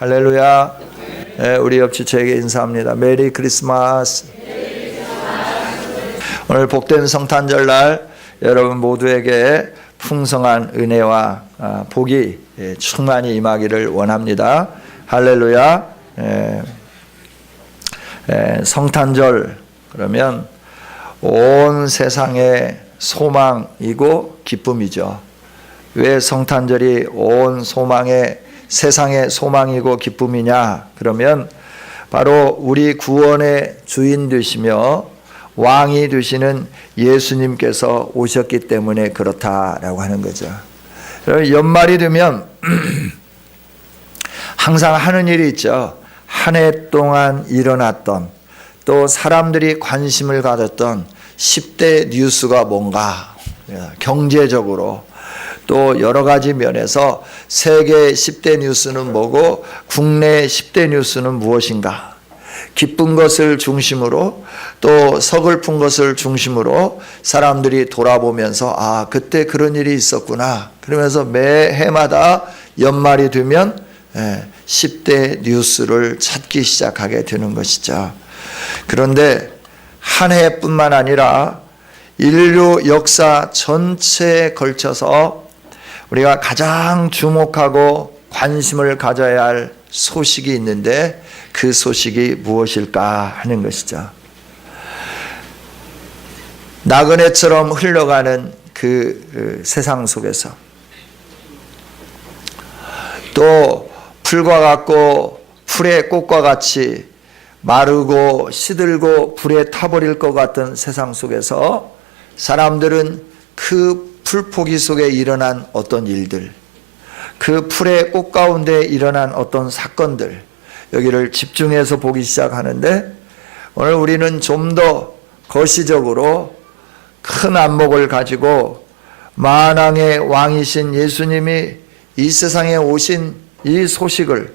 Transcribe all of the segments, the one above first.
할렐루야. 네, 우리 옆 지체에게 인사합니다. 메리 크리스마스. 오늘 복된 성탄절날 여러분 모두에게 풍성한 은혜와 복이 충만히 임하기를 원합니다. 할렐루야. 성탄절 그러면 온 세상의 소망이고 기쁨이죠. 왜 성탄절이 온 세상의 소망이고 기쁨이냐? 그러면 바로 우리 구원의 주인 되시며 왕이 되시는 예수님께서 오셨기 때문에 그렇다라고 하는 거죠. 연말이 되면 항상 하는 일이 있죠. 한 해 동안 일어났던 또 사람들이 관심을 가졌던 10대 뉴스가 뭔가, 경제적으로 또 여러 가지 면에서 세계 10대 뉴스는 뭐고 국내 10대 뉴스는 무엇인가, 기쁜 것을 중심으로 또 서글픈 것을 중심으로 사람들이 돌아보면서 그때 그런 일이 있었구나 그러면서 매해마다 연말이 되면 10대 뉴스를 찾기 시작하게 되는 것이죠. 그런데 한 해뿐만 아니라 인류 역사 전체에 걸쳐서 우리가 가장 주목하고 관심을 가져야 할 소식이 있는데 그 소식이 무엇일까 하는 것이죠. 나그네처럼 흘러가는 그 세상 속에서 또 풀과 같고 풀의 꽃과 같이 마르고 시들고 불에 타버릴 것 같은 세상 속에서 사람들은 그 풀포기 속에 일어난 어떤 일들, 그 풀의 꽃 가운데 일어난 어떤 사건들, 여기를 집중해서 보기 시작하는데 오늘 우리는 좀 더 거시적으로 큰 안목을 가지고 만왕의 왕이신 예수님이 이 세상에 오신 이 소식을,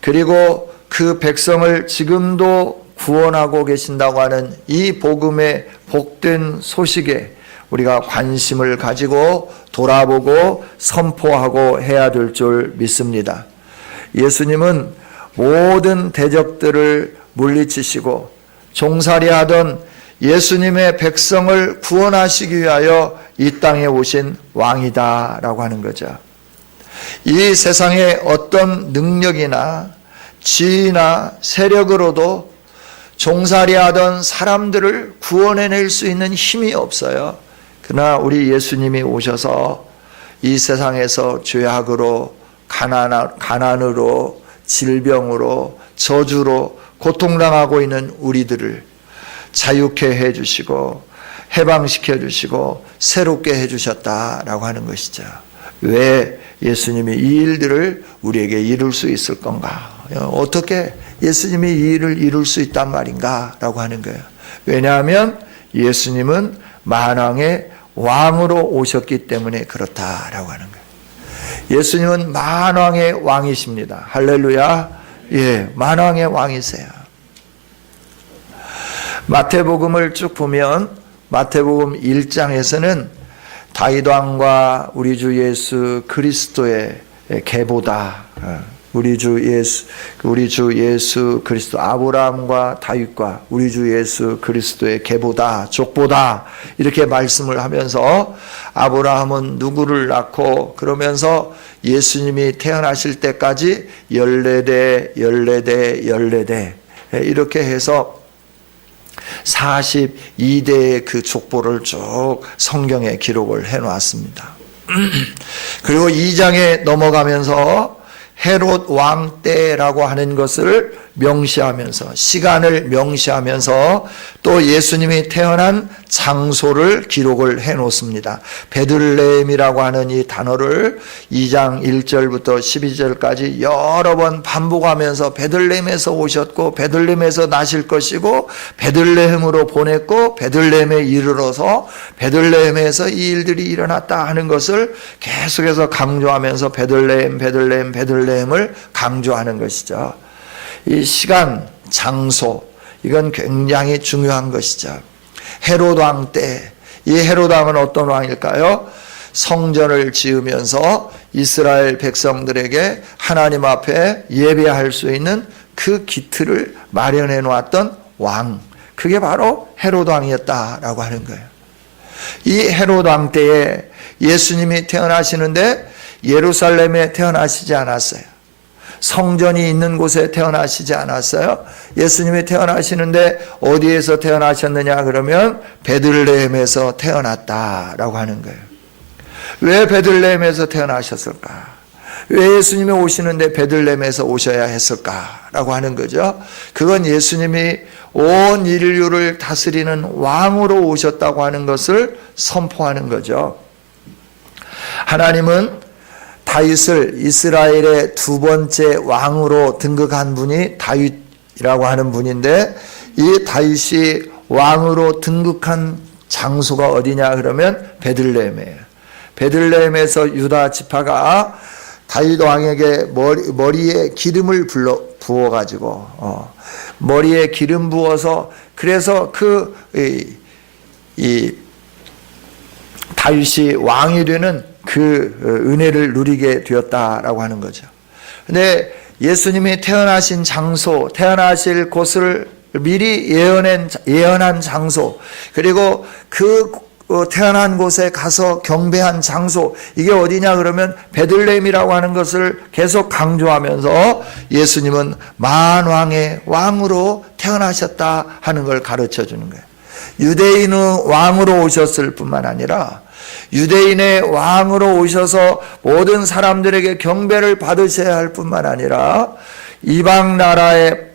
그리고 그 백성을 지금도 구원하고 계신다고 하는 이 복음의 복된 소식에 우리가 관심을 가지고 돌아보고 선포하고 해야 될 줄 믿습니다. 예수님은 모든 대적들을 물리치시고 종살이하던 예수님의 백성을 구원하시기 위하여 이 땅에 오신 왕이다라고 하는 거죠. 이 세상에 어떤 능력이나 지위나 세력으로도 종살이하던 사람들을 구원해낼 수 있는 힘이 없어요. 그러나 우리 예수님이 오셔서 이 세상에서 죄악으로, 가난으로, 질병으로, 저주로 고통당하고 있는 우리들을 자유케 해주시고 해방시켜 주시고 새롭게 해주셨다라고 하는 것이죠. 왜 예수님이 이 일들을 우리에게 이룰 수 있을 건가? 어떻게 예수님이 이 일을 이룰 수 있단 말인가? 라고 하는 거예요. 왜냐하면 예수님은 만왕의 왕으로 오셨기 때문에 그렇다라고 하는 거예요. 예수님은 만왕의 왕이십니다. 할렐루야. 예, 만왕의 왕이세요. 마태복음을 쭉 보면 마태복음 1장에서는 다윗 왕과 우리 주 예수 그리스도의 계보다, 우리 주 예수 그리스도, 아브라함과 다윗과 우리 주 예수 그리스도의 계보다, 족보다 이렇게 말씀을 하면서 아브라함은 누구를 낳고 그러면서 예수님이 태어나실 때까지 14대 이렇게 해서 42대의 그 족보를 쭉 성경에 기록을 해놓았습니다. 그리고 2장에 넘어가면서 헤롯 왕 때라고 하는 것을 명시하면서, 시간을 명시하면서 또 예수님이 태어난 장소를 기록을 해놓습니다. 베들레헴이라고 하는 이 단어를 2장 1절부터 12절까지 여러 번 반복하면서 베들레헴에서 오셨고 베들레헴에서 나실 것이고 베들레헴으로 보냈고 베들레헴에 이르러서 베들레헴에서 이 일들이 일어났다 하는 것을 계속해서 강조하면서 베들레헴을 강조하는 것이죠. 이 시간, 장소, 이건 굉장히 중요한 것이죠. 헤롯 왕 때, 이 헤롯 왕은 어떤 왕일까요? 성전을 지으면서 이스라엘 백성들에게 하나님 앞에 예배할 수 있는 그 기틀을 마련해 놓았던 왕, 그게 바로 헤롯 왕이었다라고 하는 거예요. 이 헤롯 왕 때에 예수님이 태어나시는데 예루살렘에 태어나시지 않았어요. 성전이 있는 곳에 태어나시지 않았어요. 예수님이 태어나시는데 어디에서 태어나셨느냐 그러면 베들레헴에서 태어났다라고 하는 거예요. 왜 베들레헴에서 태어나셨을까? 왜 예수님이 오시는데 베들레헴에서 오셔야 했을까라고 하는 거죠. 그건 예수님이 온 인류를 다스리는 왕으로 오셨다고 하는 것을 선포하는 거죠. 하나님은 다윗을 이스라엘의 두 번째 왕으로 등극한 분이 다윗이라고 하는 분인데, 이 다윗이 왕으로 등극한 장소가 어디냐 그러면 베들레헴이에요. 베들레헴에서 유다 지파가 다윗 왕에게 머리에 기름을 부어가지고 머리에 기름 부어서, 그래서 다윗이 왕이 되는 그 은혜를 누리게 되었다라고 하는 거죠. 근데 예수님이 태어나신 장소, 태어나실 곳을 미리 예언한 장소, 그리고 그 태어난 곳에 가서 경배한 장소, 이게 어디냐 그러면 베들레헴이라고 하는 것을 계속 강조하면서 예수님은 만왕의 왕으로 태어나셨다 하는 걸 가르쳐 주는 거예요. 유대인은 왕으로 오셨을 뿐만 아니라 유대인의 왕으로 오셔서 모든 사람들에게 경배를 받으셔야 할 뿐만 아니라 이방 나라의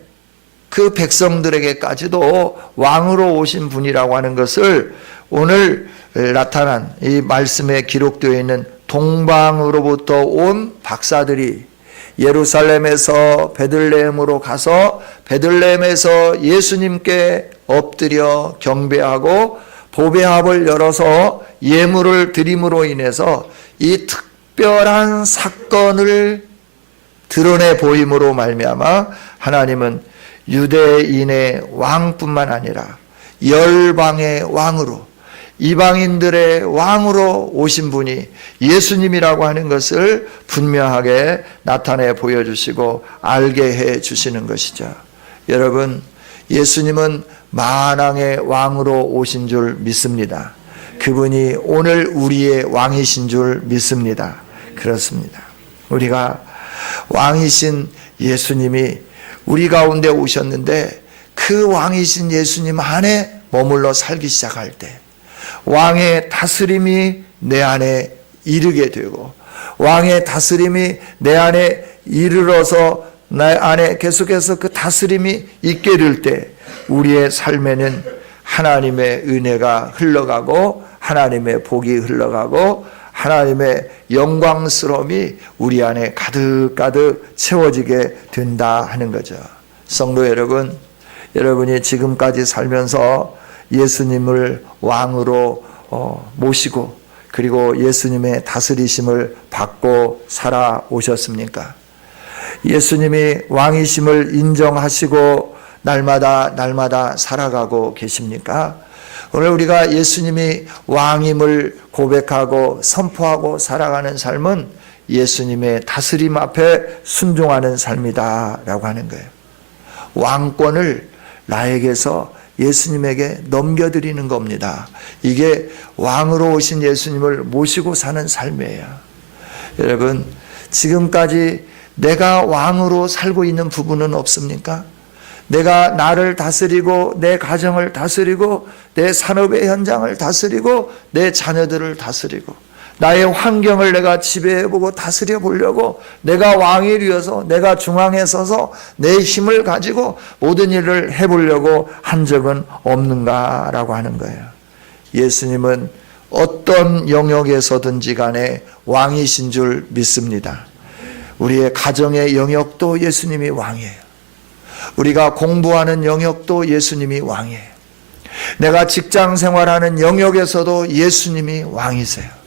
그 백성들에게까지도 왕으로 오신 분이라고 하는 것을 오늘 나타난 이 말씀에 기록되어 있는 동방으로부터 온 박사들이 예루살렘에서 베들레헴으로 가서 베들레헴에서 예수님께 엎드려 경배하고 보배합을 열어서 예물을 드림으로 인해서 이 특별한 사건을 드러내 보임으로 말미암아 하나님은 유대인의 왕뿐만 아니라 열방의 왕으로, 이방인들의 왕으로 오신 분이 예수님이라고 하는 것을 분명하게 나타내 보여주시고 알게 해 주시는 것이죠. 여러분, 예수님은 만왕의 왕으로 오신 줄 믿습니다. 그분이 오늘 우리의 왕이신 줄 믿습니다. 그렇습니다. 우리가 왕이신 예수님이 우리 가운데 오셨는데, 그 왕이신 예수님 안에 머물러 살기 시작할 때 왕의 다스림이 내 안에 이르게 되고, 왕의 다스림이 내 안에 이르러서 내 안에 계속해서 그 다스림이 있게 될 때 우리의 삶에는 하나님의 은혜가 흘러가고 하나님의 복이 흘러가고 하나님의 영광스러움이 우리 안에 가득가득 채워지게 된다 하는 거죠. 성도 여러분, 여러분이 지금까지 살면서 예수님을 왕으로 모시고 그리고 예수님의 다스리심을 받고 살아오셨습니까? 예수님이 왕이심을 인정하시고 날마다 살아가고 계십니까? 오늘 우리가 예수님이 왕임을 고백하고 선포하고 살아가는 삶은 예수님의 다스림 앞에 순종하는 삶이다라고 하는 거예요. 왕권을 나에게서 예수님에게 넘겨드리는 겁니다. 이게 왕으로 오신 예수님을 모시고 사는 삶이에요. 여러분, 지금까지 내가 왕으로 살고 있는 부분은 없습니까? 내가 나를 다스리고 내 가정을 다스리고 내 산업의 현장을 다스리고 내 자녀들을 다스리고 나의 환경을 내가 지배해보고 다스려 보려고 내가 왕이 되어서 내가 중앙에 서서 내 힘을 가지고 모든 일을 해보려고 한 적은 없는가라고 하는 거예요. 예수님은 어떤 영역에서든지 간에 왕이신 줄 믿습니다. 우리의 가정의 영역도 예수님이 왕이에요. 우리가 공부하는 영역도 예수님이 왕이에요. 내가 직장 생활하는 영역에서도 예수님이 왕이세요.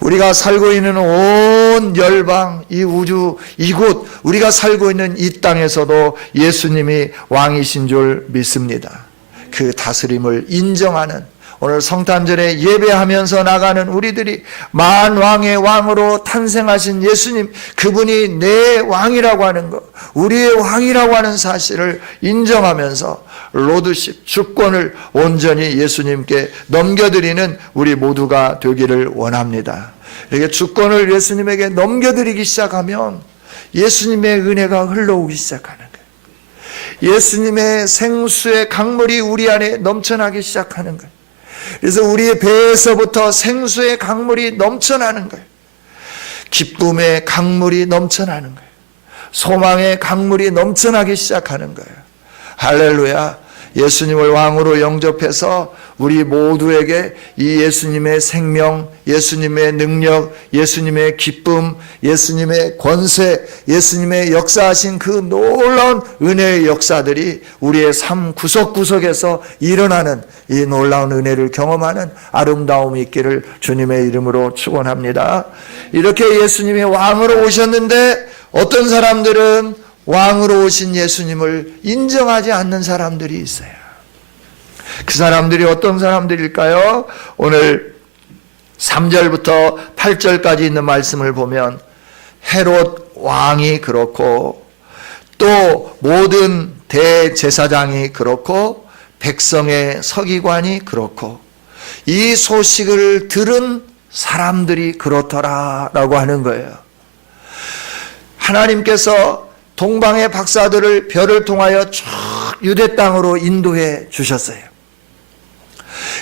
우리가 살고 있는 온 열방, 이 우주, 이곳, 우리가 살고 있는 이 땅에서도 예수님이 왕이신 줄 믿습니다. 그 다스림을 인정하는, 오늘 성탄절에 예배하면서 나가는 우리들이 만왕의 왕으로 탄생하신 예수님, 그분이 내 왕이라고 하는 것, 우리의 왕이라고 하는 사실을 인정하면서 로드십, 주권을 온전히 예수님께 넘겨드리는 우리 모두가 되기를 원합니다. 이렇게 주권을 예수님에게 넘겨드리기 시작하면 예수님의 은혜가 흘러오기 시작하는 거예요. 예수님의 생수의 강물이 우리 안에 넘쳐나기 시작하는 거예요. 그래서 우리의 배에서부터 생수의 강물이 넘쳐나는 거예요. 기쁨의 강물이 넘쳐나는 거예요. 소망의 강물이 넘쳐나기 시작하는 거예요. 할렐루야. 예수님을 왕으로 영접해서 우리 모두에게 이 예수님의 생명, 예수님의 능력, 예수님의 기쁨, 예수님의 권세, 예수님의 역사하신 그 놀라운 은혜의 역사들이 우리의 삶 구석구석에서 일어나는 이 놀라운 은혜를 경험하는 아름다움이 있기를 주님의 이름으로 축원합니다. 이렇게 예수님이 왕으로 오셨는데 어떤 사람들은 왕으로 오신 예수님을 인정하지 않는 사람들이 있어요. 그 사람들이 어떤 사람들일까요? 오늘 3절부터 8절까지 있는 말씀을 보면 헤롯 왕이 그렇고 또 모든 대제사장이 그렇고 백성의 서기관이 그렇고 이 소식을 들은 사람들이 그렇더라라고 하는 거예요. 하나님께서 동방의 박사들을 별을 통하여 쭉 유대 땅으로 인도해 주셨어요.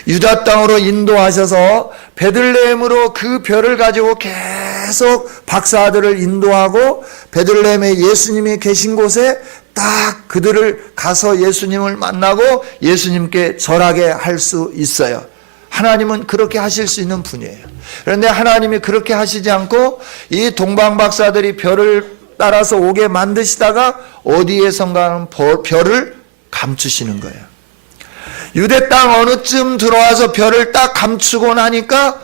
유다 땅으로 인도하셔서 베들레헴으로 그 별을 가지고 계속 박사들을 인도하고 베들레헴에 예수님이 계신 곳에 딱 그들을 가서 예수님을 만나고 예수님께 절하게 할 수 있어요. 하나님은 그렇게 하실 수 있는 분이에요. 그런데 하나님이 그렇게 하시지 않고 이 동방 박사들이 별을 따라서 오게 만드시다가 어디에선가는 별을 감추시는 거예요. 유대 땅 어느쯤 들어와서 별을 딱 감추고 나니까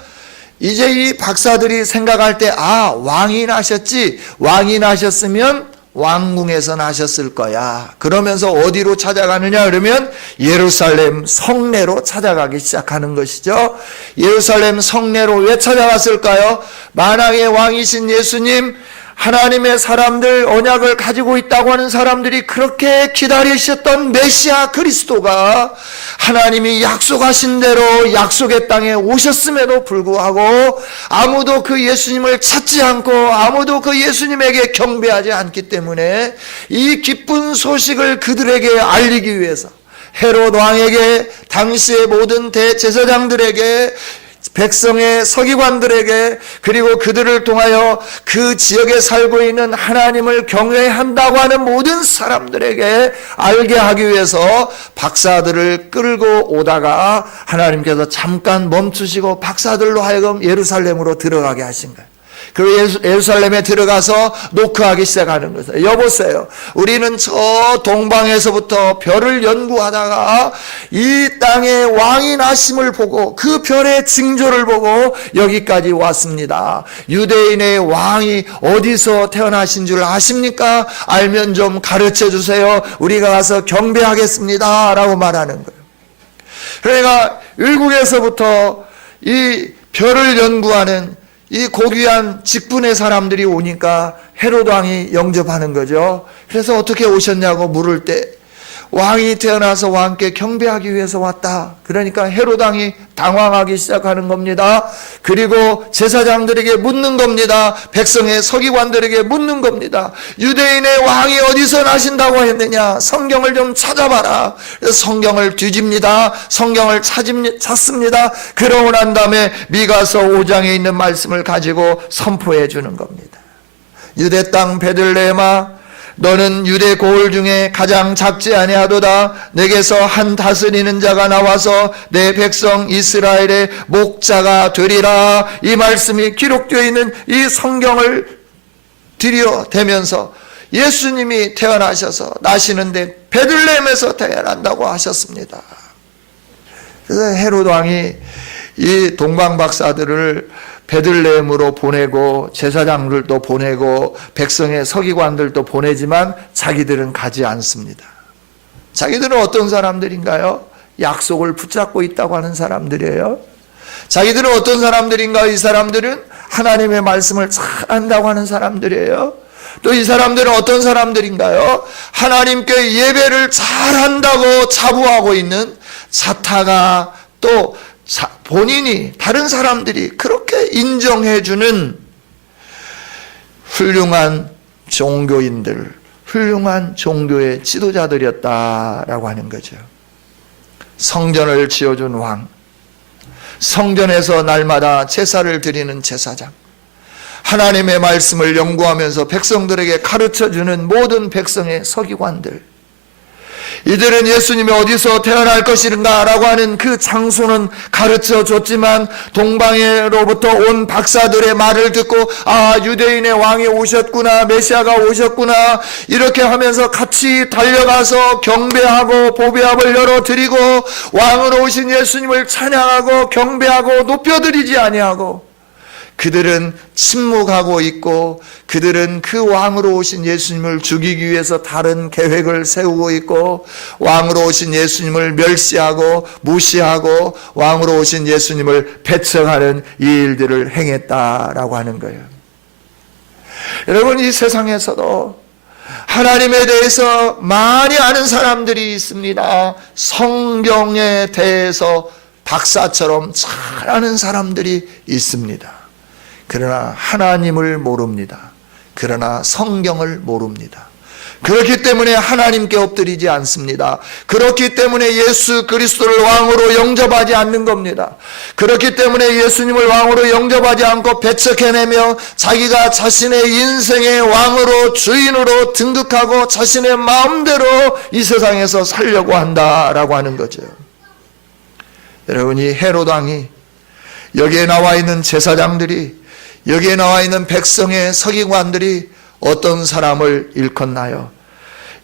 이제 이 박사들이 생각할 때 왕이 나셨지, 왕이 나셨으면 왕궁에서 나셨을 거야. 그러면서 어디로 찾아가느냐 그러면 예루살렘 성내로 찾아가기 시작하는 것이죠. 예루살렘 성내로 왜 찾아갔을까요? 만왕의 왕이신 예수님, 하나님의 사람들, 언약을 가지고 있다고 하는 사람들이 그렇게 기다리셨던 메시아 그리스도가 하나님이 약속하신 대로 약속의 땅에 오셨음에도 불구하고 아무도 그 예수님을 찾지 않고 아무도 그 예수님에게 경배하지 않기 때문에 이 기쁜 소식을 그들에게 알리기 위해서 헤롯 왕에게, 당시의 모든 대제사장들에게, 백성의 서기관들에게, 그리고 그들을 통하여 그 지역에 살고 있는 하나님을 경외한다고 하는 모든 사람들에게 알게 하기 위해서 박사들을 끌고 오다가 하나님께서 잠깐 멈추시고 박사들로 하여금 예루살렘으로 들어가게 하신 거예요. 그리고 예루살렘에 들어가서 노크하기 시작하는 거죠. 여보세요, 우리는 저 동방에서부터 별을 연구하다가 이 땅에 왕이 나심을 보고 그 별의 징조를 보고 여기까지 왔습니다. 유대인의 왕이 어디서 태어나신 줄 아십니까? 알면 좀 가르쳐 주세요. 우리가 가서 경배하겠습니다 라고 말하는 거예요. 그러니까 일국에서부터 이 별을 연구하는 이 고귀한 직분의 사람들이 오니까 헤롯 왕이 영접하는 거죠. 그래서 어떻게 오셨냐고 물을 때 왕이 태어나서 왕께 경배하기 위해서 왔다. 그러니까 헤롯 왕이 당황하기 시작하는 겁니다. 그리고 제사장들에게 묻는 겁니다. 백성의 서기관들에게 묻는 겁니다. 유대인의 왕이 어디서 나신다고 했느냐? 성경을 좀 찾아봐라. 그래서 성경을 뒤집니다. 성경을 찾습니다. 그러고 난 다음에 미가서 5장에 있는 말씀을 가지고 선포해 주는 겁니다. 유대 땅 베들레헴아, 너는 유대 고을 중에 가장 작지 아니하도다. 내게서 한 다스리는 자가 나와서 내 백성 이스라엘의 목자가 되리라. 이 말씀이 기록되어 있는 이 성경을 들여대면서 예수님이 태어나셔서 나시는데 베들레헴에서 태어난다고 하셨습니다. 그래서 헤롯 왕이 이 동방 박사들을 베들레헴으로 보내고 제사장들도 보내고 백성의 서기관들도 보내지만 자기들은 가지 않습니다. 자기들은 어떤 사람들인가요? 약속을 붙잡고 있다고 하는 사람들이에요. 자기들은 어떤 사람들인가? 이 사람들은 하나님의 말씀을 잘 안다고 하는 사람들이에요. 또 이 사람들은 어떤 사람들인가요? 하나님께 예배를 잘한다고 자부하고 있는 사타가, 또 본인이, 다른 사람들이 그렇게 인정해주는 훌륭한 종교인들, 훌륭한 종교의 지도자들이었다라고 하는 거죠. 성전을 지어준 왕, 성전에서 날마다 제사를 드리는 제사장, 하나님의 말씀을 연구하면서 백성들에게 가르쳐주는 모든 백성의 서기관들, 이들은 예수님이 어디서 태어날 것인가 라고 하는 그 장소는 가르쳐 줬지만 동방에로부터 온 박사들의 말을 듣고 유대인의 왕이 오셨구나, 메시아가 오셨구나, 이렇게 하면서 같이 달려가서 경배하고 보배합을 열어드리고 왕으로 오신 예수님을 찬양하고 경배하고 높여드리지 아니하고, 그들은 침묵하고 있고, 그들은 그 왕으로 오신 예수님을 죽이기 위해서 다른 계획을 세우고 있고, 왕으로 오신 예수님을 멸시하고 무시하고 왕으로 오신 예수님을 배척하는 이 일들을 행했다라고 하는 거예요. 여러분, 이 세상에서도 하나님에 대해서 많이 아는 사람들이 있습니다. 성경에 대해서 박사처럼 잘 아는 사람들이 있습니다. 그러나 하나님을 모릅니다. 그러나 성경을 모릅니다. 그렇기 때문에 하나님께 엎드리지 않습니다. 그렇기 때문에 예수 그리스도를 왕으로 영접하지 않는 겁니다. 그렇기 때문에 예수님을 왕으로 영접하지 않고 배척해내며 자기가 자신의 인생의 왕으로, 주인으로 등극하고 자신의 마음대로 이 세상에서 살려고 한다라고 하는 거죠. 여러분, 이 헤롯 왕이, 여기에 나와 있는 제사장들이, 여기에 나와 있는 백성의 서기관들이 어떤 사람을 일컫나요?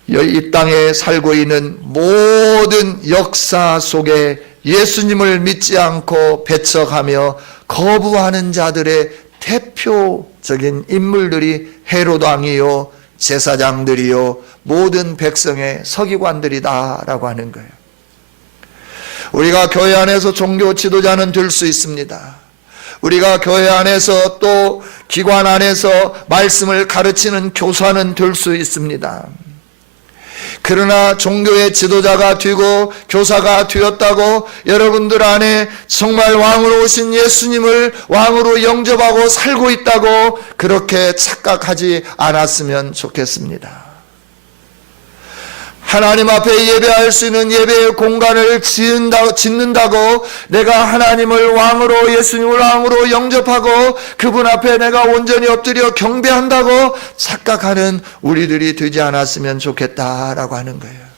이 땅에 살고 있는 모든 역사 속에 예수님을 믿지 않고 배척하며 거부하는 자들의 대표적인 인물들이 헤롯 왕이요, 제사장들이요, 모든 백성의 서기관들이다라고 하는 거예요. 우리가 교회 안에서 종교 지도자는 될 수 있습니다. 우리가 교회 안에서 또 기관 안에서 말씀을 가르치는 교사는 될 수 있습니다. 그러나 종교의 지도자가 되고 교사가 되었다고 여러분들 안에 정말 왕으로 오신 예수님을 왕으로 영접하고 살고 있다고 그렇게 착각하지 않았으면 좋겠습니다. 하나님 앞에 예배할 수 있는 예배의 공간을 짓는다고 내가 하나님을 왕으로, 예수님을 왕으로 영접하고 그분 앞에 내가 온전히 엎드려 경배한다고 착각하는 우리들이 되지 않았으면 좋겠다라고 하는 거예요.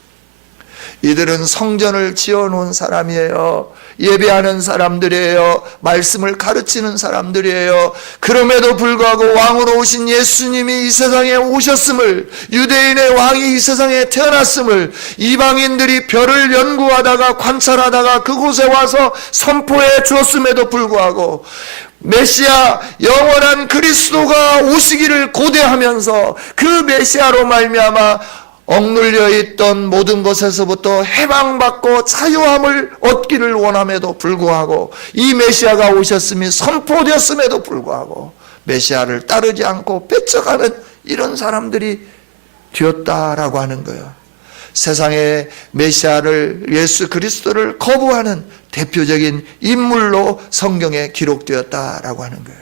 이들은 성전을 지어놓은 사람이에요. 예배하는 사람들이에요. 말씀을 가르치는 사람들이에요. 그럼에도 불구하고 왕으로 오신 예수님이 이 세상에 오셨음을, 유대인의 왕이 이 세상에 태어났음을 이방인들이 별을 연구하다가 관찰하다가 그곳에 와서 선포해 주었음에도 불구하고 메시아, 영원한 그리스도가 오시기를 고대하면서 그 메시아로 말미암아 억눌려 있던 모든 것에서부터 해방받고 자유함을 얻기를 원함에도 불구하고, 이 메시아가 오셨음이 선포되었음에도 불구하고 메시아를 따르지 않고 배척하는 이런 사람들이 되었다라고 하는 거예요. 세상에 메시아를, 예수 그리스도를 거부하는 대표적인 인물로 성경에 기록되었다라고 하는 거예요.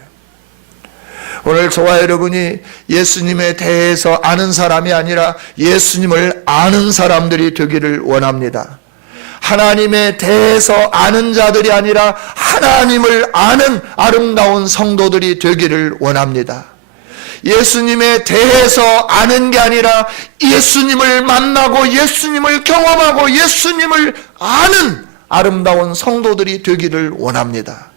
오늘 저와 여러분이 예수님에 대해서 아는 사람이 아니라 예수님을 아는 사람들이 되기를 원합니다. 하나님에 대해서 아는 자들이 아니라 하나님을 아는 아름다운 성도들이 되기를 원합니다. 예수님에 대해서 아는 게 아니라 예수님을 만나고 예수님을 경험하고 예수님을 아는 아름다운 성도들이 되기를 원합니다.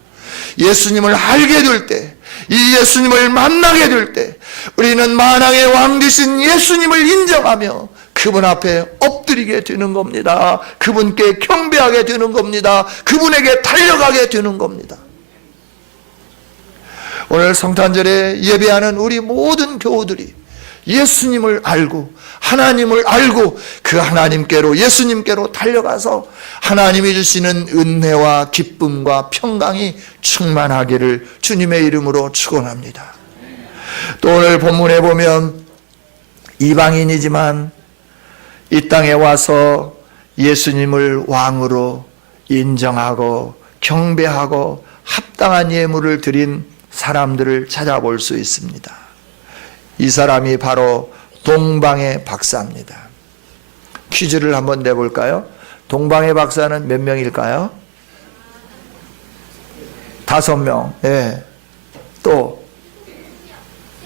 예수님을 알게 될 때, 이 예수님을 만나게 될 때 우리는 만왕의 왕 되신 예수님을 인정하며 그분 앞에 엎드리게 되는 겁니다. 그분께 경배하게 되는 겁니다. 그분에게 달려가게 되는 겁니다. 오늘 성탄절에 예배하는 우리 모든 교우들이 예수님을 알고 하나님을 알고 그 하나님께로 예수님께로 달려가서 하나님이 주시는 은혜와 기쁨과 평강이 충만하기를 주님의 이름으로 축원합니다. 또 오늘 본문에 보면 이방인이지만 이 땅에 와서 예수님을 왕으로 인정하고 경배하고 합당한 예물을 드린 사람들을 찾아볼 수 있습니다. 이 사람이 바로 동방의 박사입니다. 퀴즈를 한번 내볼까요? 동방의 박사는 몇 명일까요? 5명. 예. 또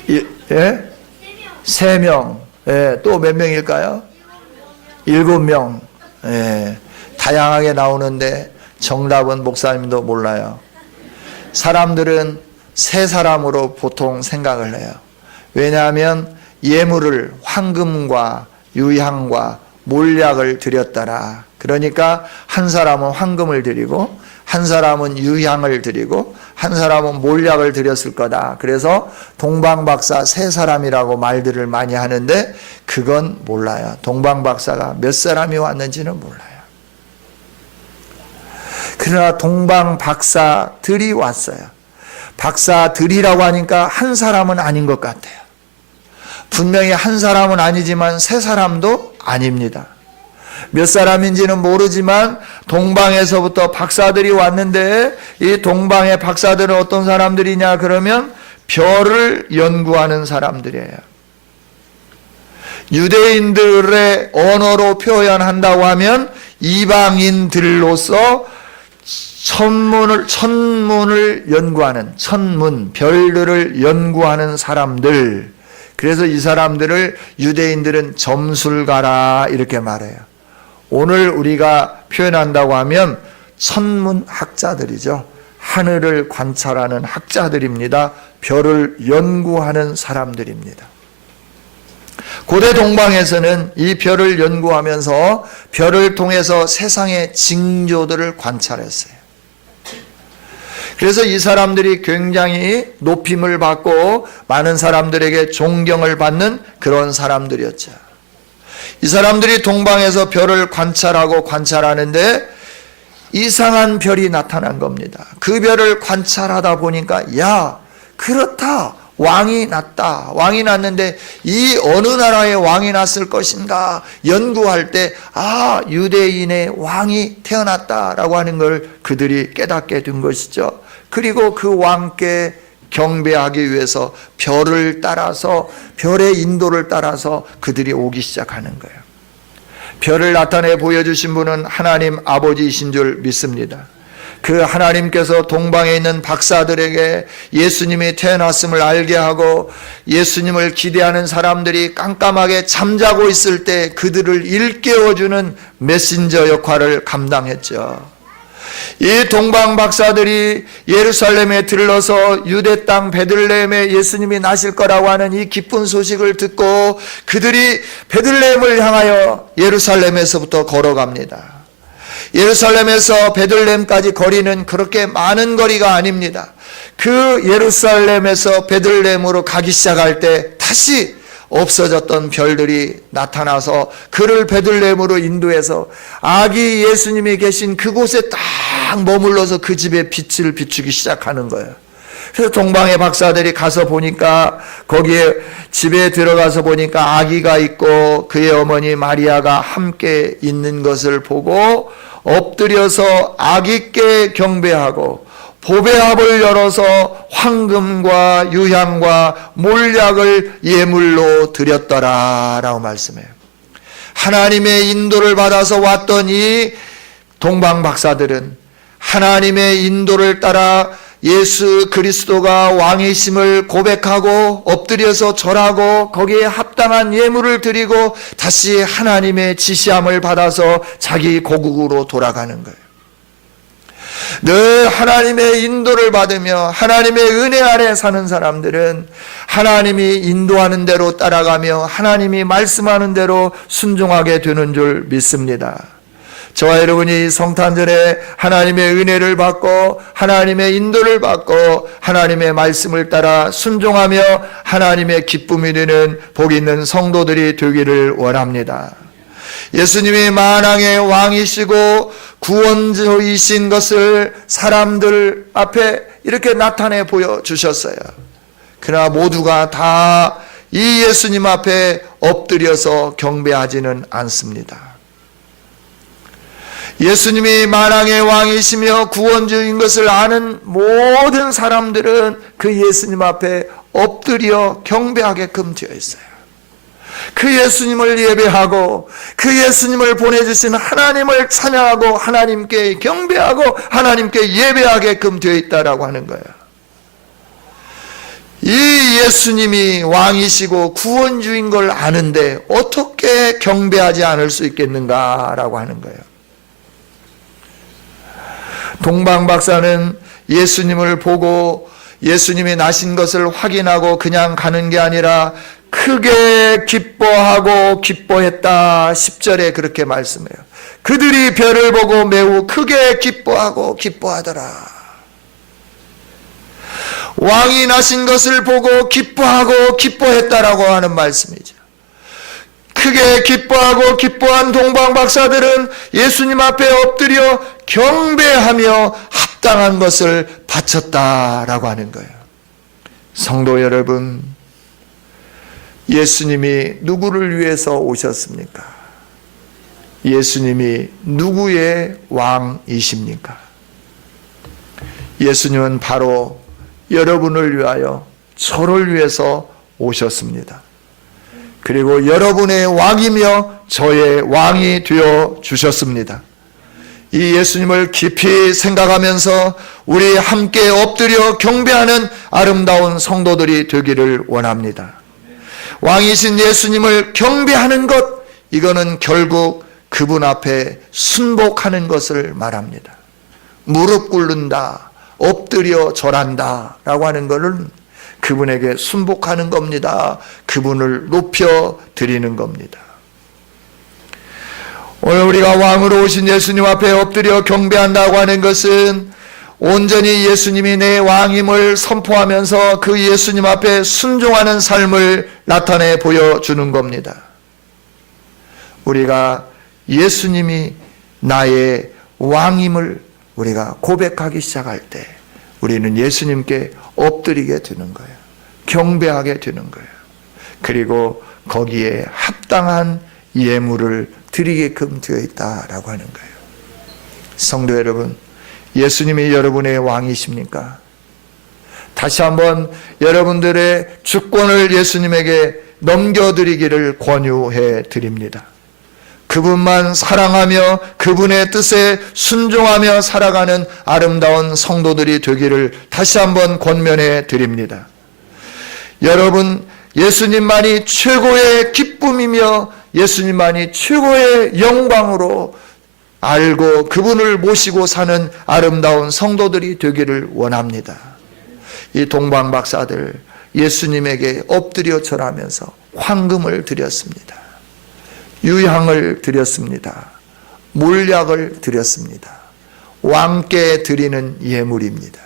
예? 3명. 예. 또 몇 명일까요? 7명. 예. 다양하게 나오는데 정답은 목사님도 몰라요. 사람들은 3사람으로 보통 생각을 해요. 왜냐하면 예물을 황금과 유향과 몰약을 드렸더라. 그러니까 한 사람은 황금을 드리고 한 사람은 유향을 드리고 한 사람은 몰약을 드렸을 거다. 그래서 동방박사 3사람이라고 말들을 많이 하는데 그건 몰라요. 동방박사가 몇 사람이 왔는지는 몰라요. 그러나 동방박사들이 왔어요. 박사들이라고 하니까 한 사람은 아닌 것 같아요. 분명히 한 사람은 아니지만 3사람도 아닙니다. 몇 사람인지는 모르지만 동방에서부터 박사들이 왔는데 이 동방의 박사들은 어떤 사람들이냐 그러면 별을 연구하는 사람들이에요. 유대인들의 언어로 표현한다고 하면 이방인들로서 천문을 연구하는 천문, 별들을 연구하는 사람들. 그래서 이 사람들을 유대인들은 점술가라 이렇게 말해요. 오늘 우리가 표현한다고 하면 천문학자들이죠. 하늘을 관찰하는 학자들입니다. 별을 연구하는 사람들입니다. 고대 동방에서는 이 별을 연구하면서 별을 통해서 세상의 징조들을 관찰했어요. 그래서 이 사람들이 굉장히 높임을 받고 많은 사람들에게 존경을 받는 그런 사람들이었죠. 이 사람들이 동방에서 별을 관찰하는데 이상한 별이 나타난 겁니다. 그 별을 관찰하다 보니까 야, 그렇다. 왕이 났다. 왕이 났는데 이 어느 나라의 왕이 났을 것인가 연구할 때 유대인의 왕이 태어났다라고 하는 걸 그들이 깨닫게 된 것이죠. 그리고 그 왕께 경배하기 위해서 별을 따라서 별의 인도를 따라서 그들이 오기 시작하는 거예요. 별을 나타내 보여주신 분은 하나님 아버지이신 줄 믿습니다. 그 하나님께서 동방에 있는 박사들에게 예수님이 태어났음을 알게 하고 예수님을 기대하는 사람들이 깜깜하게 잠자고 있을 때 그들을 일깨워주는 메신저 역할을 감당했죠. 이 동방 박사들이 예루살렘에 들러서 유대 땅 베들레헴에 예수님이 나실 거라고 하는 이 기쁜 소식을 듣고 그들이 베들레헴을 향하여 예루살렘에서부터 걸어갑니다. 예루살렘에서 베들레헴까지 거리는 그렇게 많은 거리가 아닙니다. 그 예루살렘에서 베들레헴으로 가기 시작할 때 다시 없어졌던 별들이 나타나서 그를 베들레헴으로 인도해서 아기 예수님이 계신 그곳에 딱 머물러서 그 집에 빛을 비추기 시작하는 거예요. 그래서 동방의 박사들이 가서 보니까 거기에 집에 들어가서 보니까 아기가 있고 그의 어머니 마리아가 함께 있는 것을 보고 엎드려서 아기께 경배하고 보배합을 열어서 황금과 유향과 몰약을 예물로 드렸더라라고 말씀해요. 하나님의 인도를 받아서 왔던 이 동방 박사들은 하나님의 인도를 따라 예수 그리스도가 왕이심을 고백하고 엎드려서 절하고 거기에 합당한 예물을 드리고 다시 하나님의 지시함을 받아서 자기 고국으로 돌아가는 거예요. 늘 하나님의 인도를 받으며 하나님의 은혜 아래 사는 사람들은 하나님이 인도하는 대로 따라가며 하나님이 말씀하는 대로 순종하게 되는 줄 믿습니다. 저와 여러분이 성탄절에 하나님의 은혜를 받고 하나님의 인도를 받고 하나님의 말씀을 따라 순종하며 하나님의 기쁨이 되는 복 있는 성도들이 되기를 원합니다. 예수님이 만왕의 왕이시고 구원주이신 것을 사람들 앞에 이렇게 나타내 보여주셨어요. 그러나 모두가 다 이 예수님 앞에 엎드려서 경배하지는 않습니다. 예수님이 만왕의 왕이시며 구원주인 것을 아는 모든 사람들은 그 예수님 앞에 엎드려 경배하게끔 되어 있어요. 그 예수님을 예배하고 그 예수님을 보내주신 하나님을 찬양하고 하나님께 경배하고 하나님께 예배하게끔 되어 있다라고 하는 거예요. 이 예수님이 왕이시고 구원주인 걸 아는데 어떻게 경배하지 않을 수 있겠는가라고 하는 거예요. 동방박사는 예수님을 보고 예수님이 나신 것을 확인하고 그냥 가는 게 아니라 크게 기뻐하고 기뻐했다. 10절에 그렇게 말씀해요. 그들이 별을 보고 매우 크게 기뻐하고 기뻐하더라. 왕이 나신 것을 보고 기뻐하고 기뻐했다라고 하는 말씀이죠. 크게 기뻐하고 기뻐한 동방박사들은 예수님 앞에 엎드려 경배하며 합당한 것을 바쳤다라고 하는 거예요. 성도 여러분, 예수님이 누구를 위해서 오셨습니까? 예수님이 누구의 왕이십니까? 예수님은 바로 여러분을 위하여 저를 위해서 오셨습니다. 그리고 여러분의 왕이며 저의 왕이 되어 주셨습니다. 이 예수님을 깊이 생각하면서 우리 함께 엎드려 경배하는 아름다운 성도들이 되기를 원합니다. 왕이신 예수님을 경배하는 것, 이거는 결국 그분 앞에 순복하는 것을 말합니다. 무릎 꿇는다, 엎드려 절한다 라고 하는 것은 그분에게 순복하는 겁니다. 그분을 높여 드리는 겁니다. 오늘 우리가 왕으로 오신 예수님 앞에 엎드려 경배한다고 하는 것은 온전히 예수님이 내 왕임을 선포하면서 그 예수님 앞에 순종하는 삶을 나타내 보여주는 겁니다. 우리가 예수님이 나의 왕임을 우리가 고백하기 시작할 때 우리는 예수님께 엎드리게 되는 거예요. 경배하게 되는 거예요. 그리고 거기에 합당한 예물을 드리게끔 되어 있다라고 하는 거예요. 성도 여러분, 예수님이 여러분의 왕이십니까? 다시 한번 여러분들의 주권을 예수님에게 넘겨드리기를 권유해 드립니다. 그분만 사랑하며 그분의 뜻에 순종하며 살아가는 아름다운 성도들이 되기를 다시 한번 권면해 드립니다. 여러분, 예수님만이 최고의 기쁨이며 예수님만이 최고의 영광으로 알고 그분을 모시고 사는 아름다운 성도들이 되기를 원합니다. 이 동방박사들 예수님에게 엎드려 절하면서 황금을 드렸습니다. 유향을 드렸습니다. 몰약을 드렸습니다. 왕께 드리는 예물입니다.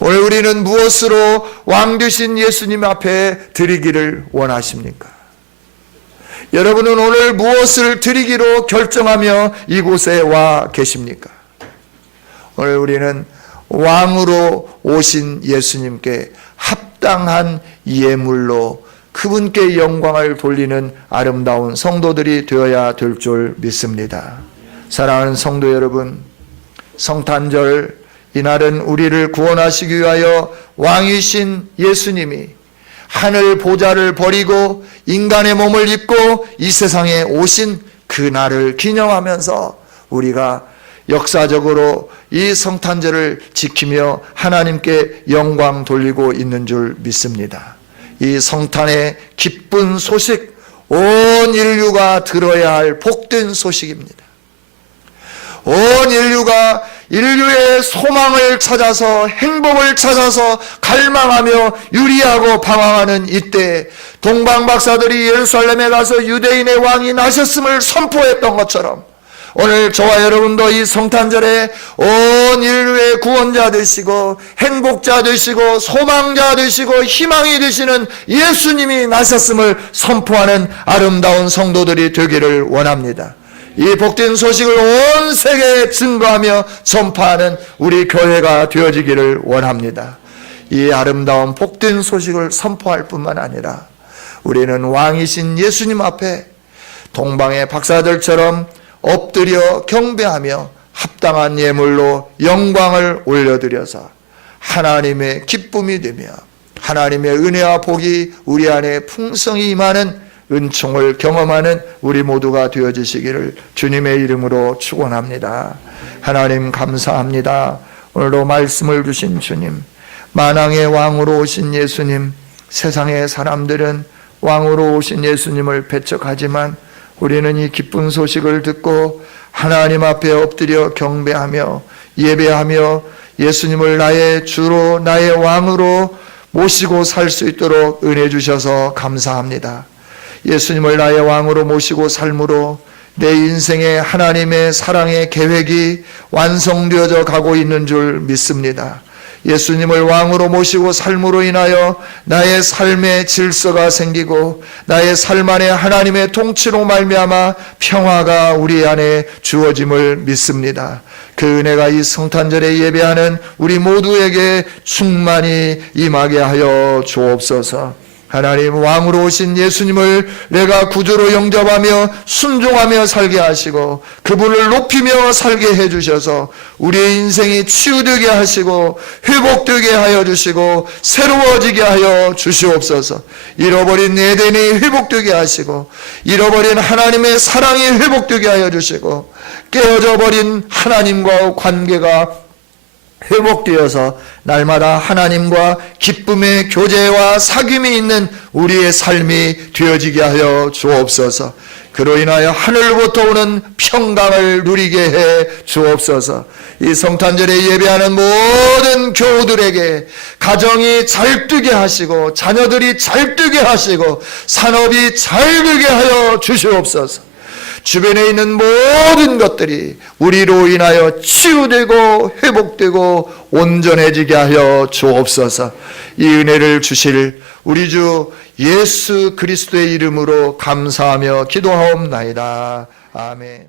오늘 우리는 무엇으로 왕 되신 예수님 앞에 드리기를 원하십니까? 여러분은 오늘 무엇을 드리기로 결정하며 이곳에 와 계십니까? 오늘 우리는 왕으로 오신 예수님께 합당한 예물로 그분께 영광을 돌리는 아름다운 성도들이 되어야 될 줄 믿습니다. 사랑하는 성도 여러분, 성탄절 이날은 우리를 구원하시기 위하여 왕이신 예수님이 하늘 보좌를 버리고 인간의 몸을 입고 이 세상에 오신 그날을 기념하면서 우리가 역사적으로 이 성탄절을 지키며 하나님께 영광 돌리고 있는 줄 믿습니다. 이 성탄의 기쁜 소식, 온 인류가 들어야 할 복된 소식입니다. 온 인류가 인류의 소망을 찾아서 행복을 찾아서 갈망하며 유리하고 방황하는 이때 동방박사들이 예루살렘에 가서 유대인의 왕이 나셨음을 선포했던 것처럼 오늘 저와 여러분도 이 성탄절에 온 인류의 구원자 되시고 행복자 되시고 소망자 되시고 희망이 되시는 예수님이 나셨음을 선포하는 아름다운 성도들이 되기를 원합니다. 이 복된 소식을 온 세계에 증거하며 전파하는 우리 교회가 되어지기를 원합니다. 이 아름다운 복된 소식을 선포할 뿐만 아니라 우리는 왕이신 예수님 앞에 동방의 박사들처럼 엎드려 경배하며 합당한 예물로 영광을 올려드려서 하나님의 기쁨이 되며 하나님의 은혜와 복이 우리 안에 풍성히 임하는 은총을 경험하는 우리 모두가 되어주시기를 주님의 이름으로 축원합니다. 하나님 감사합니다. 오늘도 말씀을 주신 주님, 만왕의 왕으로 오신 예수님, 세상의 사람들은 왕으로 오신 예수님을 배척하지만 우리는 이 기쁜 소식을 듣고 하나님 앞에 엎드려 경배하며 예배하며 예수님을 나의 주로 나의 왕으로 모시고 살 수 있도록 은혜 주셔서 감사합니다. 예수님을 나의 왕으로 모시고 삶으로 내 인생에 하나님의 사랑의 계획이 완성되어져 가고 있는 줄 믿습니다. 예수님을 왕으로 모시고 삶으로 인하여 나의 삶의 질서가 생기고 나의 삶 안에 하나님의 통치로 말미암아 평화가 우리 안에 주어짐을 믿습니다. 그 은혜가 이 성탄절에 예배하는 우리 모두에게 충만히 임하게 하여 주옵소서. 하나님, 왕으로 오신 예수님을 내가 구주로 영접하며 순종하며 살게 하시고 그분을 높이며 살게 해주셔서 우리의 인생이 치유되게 하시고 회복되게 하여 주시고 새로워지게 하여 주시옵소서. 잃어버린 에덴이 회복되게 하시고 잃어버린 하나님의 사랑이 회복되게 하여 주시고 깨어져 버린 하나님과 관계가 회복되어서 날마다 하나님과 기쁨의 교제와 사귐이 있는 우리의 삶이 되어지게 하여 주옵소서. 그로 인하여 하늘부터 오는 평강을 누리게 해 주옵소서. 이 성탄절에 예배하는 모든 교우들에게 가정이 잘 뜨게 하시고 자녀들이 잘 뜨게 하시고 산업이 잘 되게 하여 주시옵소서. 주변에 있는 모든 것들이 우리로 인하여 치유되고 회복되고 온전해지게 하여 주옵소서. 이 은혜를 주실 우리 주 예수 그리스도의 이름으로 감사하며 기도하옵나이다. 아멘.